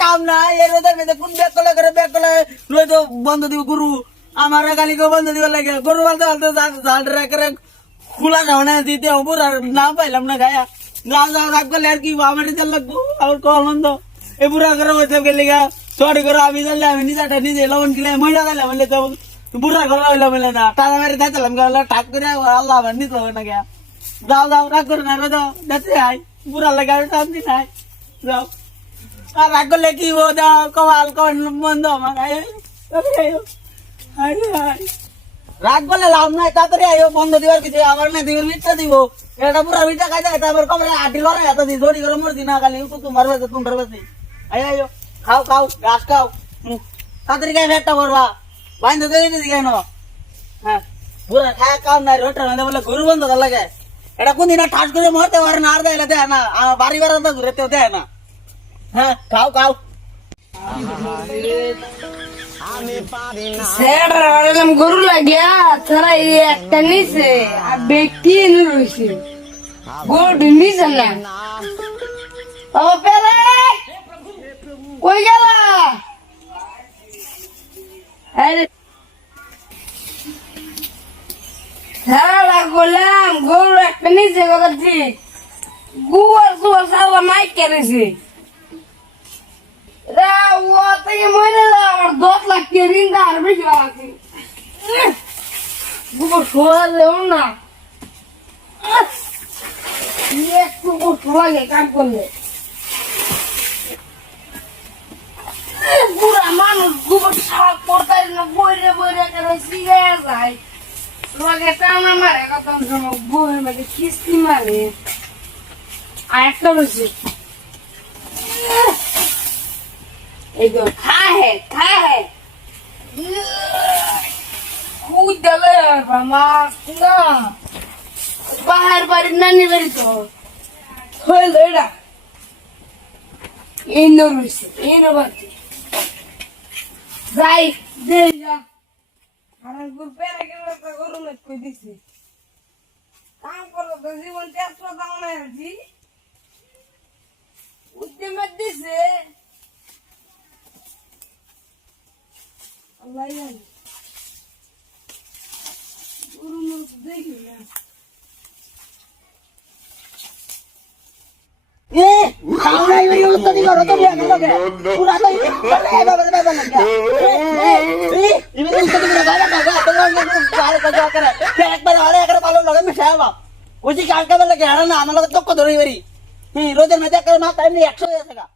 কাম নাই এর ওদের মেয়েদের কোন ব্যাগ করে ব্যাগ করে নয়তো বন্ধ দিব গরু আমার গালি কেউ বন্ধ দিব লাগে গরু বলতে বলতে জাল রেখে খোলা যাও না দিতে হবো আর না পাইলাম না গায়া যাও যাও রাগ করলে আর কি আমার দিতে লাগবো আমার কল বন্ধ এ বুড়া করে বসে গেলে গা সরি করে আমি জানলে আমি নিজেটা নিজে লবণ কিনে মহিলা গেলে বললে তো বুড়া করে হইলো বলে না টাকা মেরে খাইছিলাম গেলে ঠাক করে আল্লাহ আমার নিতে হবে না গা যাও যাও রাগ করে না যাও দেখতে আই বুড়া লাগে আমি শান্তি নাই যাও আর রাগ করলে কি হো দাও কমাল কমান বন্ধ আমার রাগ করলে লাভ নাই তাড়াতাড়ি আইও বন্ধ দিবার কিছু আবার না দিবের মিথ্যা দিব এটা পুরা মিঠা খাইতে এটা আবার কমরে আটি লড়াই এত দি জড়ি করে মরছি না খালি তোমার বাসে তোমার বাসে আইও খাও খাও ঘাস খাও তাড়াতাড়ি খাই ফেটটা করবা বাইন্দে দিয়ে দিদি কেন হ্যাঁ পুরা খায় কাম নাই রোটা না বলে গরু বন্ধ লাগে এটা কোনদিন ঠাস করে মরতে পারে না আর দেয় দেয় না বাড়ি বাড়া ঘুরেতেও দেয় না হ্যাঁ খাও খাও গরু লাগিয়া তারা একটা নিছে আর ব্যক্তি রয়েছে গরু নিছে না কই গেল বললাম গরু একটা নিচে কথা ঠিক গুয়ার সুয়ার সারা মাইক কেনেছে ও থেকে মরে আমার 10 লাখ ঋণ আর বেশি আছে গুবর সোয়া দেও না একটু কষ্ট লাগে কাম করলে পুরা মানুষ গোবর সাপ করতে না বইরে বইরে করে সিগে যায় লোকে টানা মারে কত সময় বইয়ের মধ্যে কিস্তি মারে আর একটা রয়েছে এই তো খায় খুঁজ দেবে মাছ না বাহার বাড়ির নানি বাড়ি তো হইল এটা এই রয়েছে এই বাড়ি যাই দে যা আর পেরে গেলে গরু মেট কই দিছি কাম করো তো জীবন টেস্ট দাও না জি উদ্যমে দিছে আল্লাহ জানে গরু মেট দেখি না এ খাও নাই ওই উত্তর দিকে রত দিয়া গেল গে পুরা তো বাবা লাগা এ ইবে উত্তর দিকে গাড়া গাড়া তো গাড়া কাজা করে একবার আরে একবার পালো লগে মিশাবা ওই যে কালকে বলে গেড়া না আমার লগে তক্ক ধরে বাড়ি রোজের মধ্যে একবার মা টাইম 100 হয়ে গেছে